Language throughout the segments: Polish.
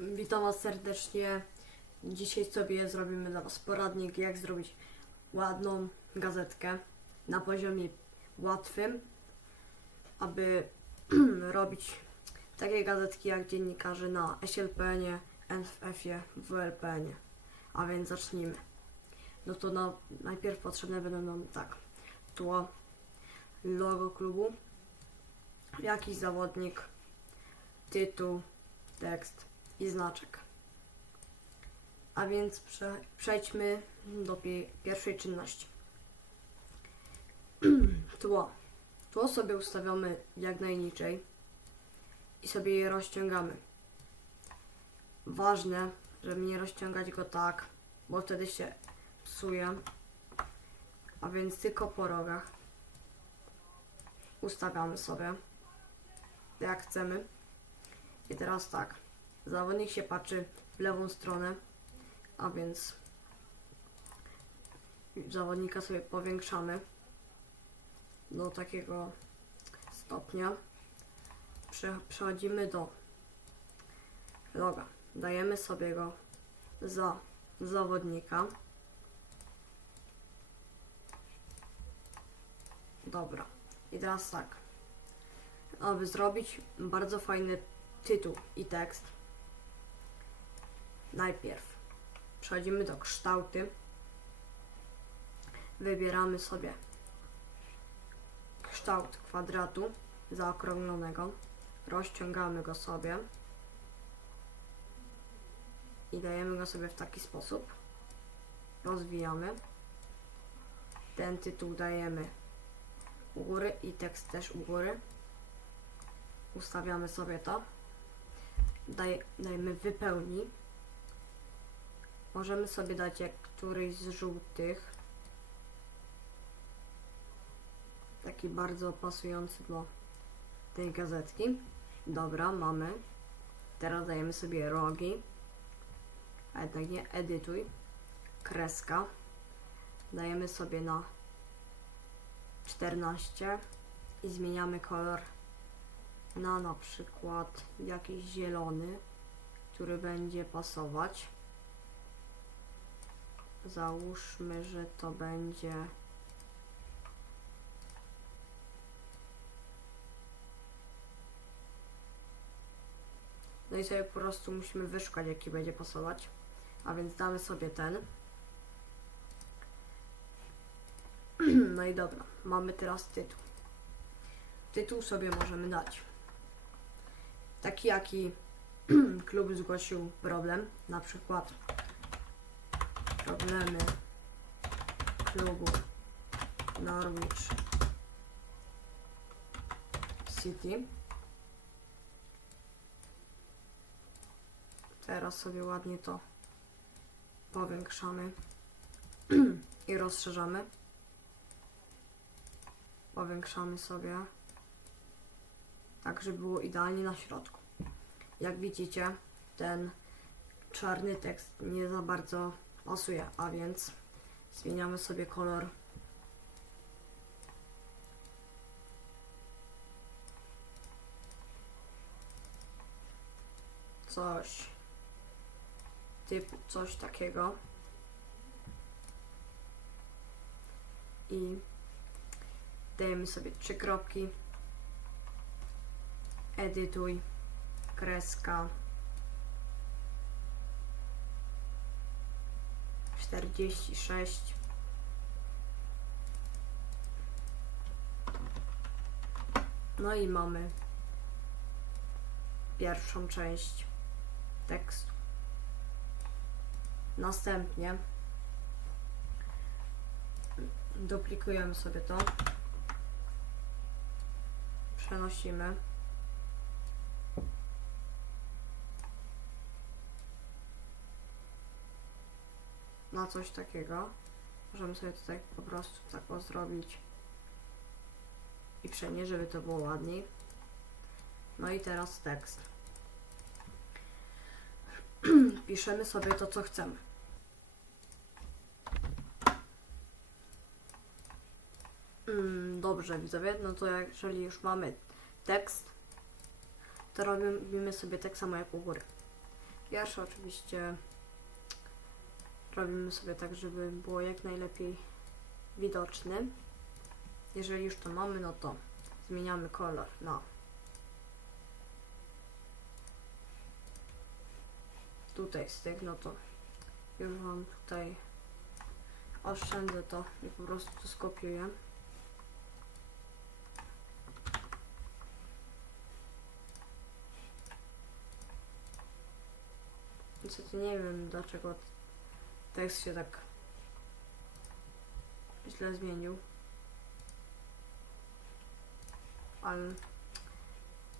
Witam Was serdecznie. Dzisiaj sobie zrobimy dla Was poradnik, jak zrobić ładną gazetkę na poziomie łatwym, aby robić takie gazetki jak dziennikarze na SLPN, NFF-ie, WLPN. A więc zacznijmy. No to na, najpierw potrzebne będą nam tak tło, logo klubu, jakiś zawodnik, tytuł, tekst i znaczek. A więc prze, przejdźmy do pie, pierwszej czynności. Tło. Tło sobie ustawiamy jak najniżej i sobie je rozciągamy. Ważne, żeby nie rozciągać go tak, bo wtedy się psuje. A więc tylko po rogach ustawiamy sobie jak chcemy. I teraz tak, zawodnik się patrzy w lewą stronę, a więc zawodnika sobie powiększamy do takiego stopnia. Prze- Przechodzimy do loga. Dajemy sobie go za zawodnika. Dobra. I teraz tak. Aby zrobić bardzo fajny tytuł i tekst, najpierw przechodzimy do kształty. Wybieramy sobie kształt kwadratu zaokrąglonego. Rozciągamy go sobie i dajemy go sobie w taki sposób. Rozwijamy. Ten tytuł dajemy u góry i tekst też u góry. Ustawiamy sobie to. Daj, dajmy wypełnij. Możemy sobie dać jak któryś z żółtych. Taki bardzo pasujący do tej gazetki. Dobra, mamy. Teraz dajemy sobie rogi. A jednak nie edytuj. Kreska. Dajemy sobie na 14 i zmieniamy kolor na na przykład jakiś zielony, który będzie pasować. Załóżmy, że to będzie No i sobie po prostu musimy wyszukać jaki będzie pasować. A więc damy sobie ten. No i dobra, mamy teraz tytuł. Tytuł sobie możemy dać. Taki jaki klub zgłosił problem, na przykład problemy klubu Norwich City. Teraz sobie ładnie to powiększamy i rozszerzamy. Powiększamy sobie tak, żeby było idealnie na środku. Jak widzicie, ten czarny tekst nie za bardzo pasuje, a więc zmieniamy sobie kolor. Coś typu coś takiego. I dajemy sobie trzy kropki. Edytuj, kreska. 46 No i mamy pierwszą część tekstu. Następnie duplikujemy sobie to. Przenosimy. Na coś takiego. Możemy sobie tutaj po prostu tak o zrobić i przenieść, żeby to było ładniej. No i teraz tekst. Piszemy sobie to, co chcemy. Mm, dobrze, widzowie, no to jeżeli już mamy tekst, to robimy sobie tak samo jak u góry. Pierwszy oczywiście robimy sobie tak, żeby było jak najlepiej widoczny. Jeżeli już to mamy, no to zmieniamy kolor na tutaj z tych, no to już wam tutaj oszczędzę to i po prostu to skopiuję. Niestety nie wiem dlaczego tekst się tak źle zmienił. Ale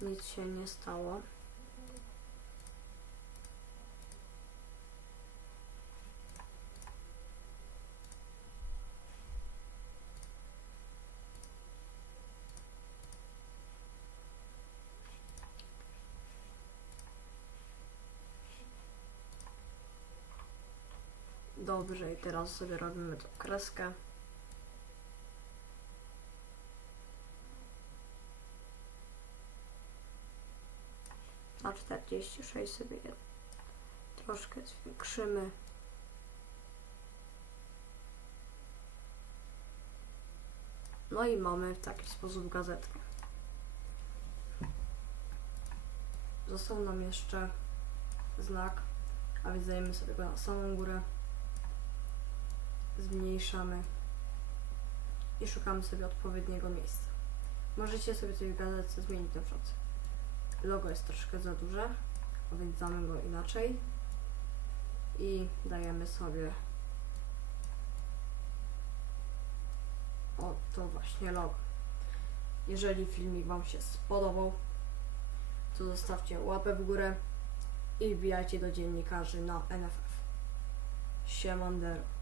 nic się nie stało. Dobrze, i teraz sobie robimy tą kreskę. Na 46 sobie troszkę zwiększymy. No i mamy w taki sposób gazetkę. Został nam jeszcze znak, a więc dajemy sobie go na samą górę zmniejszamy i szukamy sobie odpowiedniego miejsca. Możecie sobie tutaj w zmienić na przykład logo jest troszkę za duże, a więc damy go inaczej i dajemy sobie o to właśnie logo. Jeżeli filmik Wam się spodobał, to zostawcie łapę w górę i wbijajcie do dziennikarzy na NFF. Siemandero.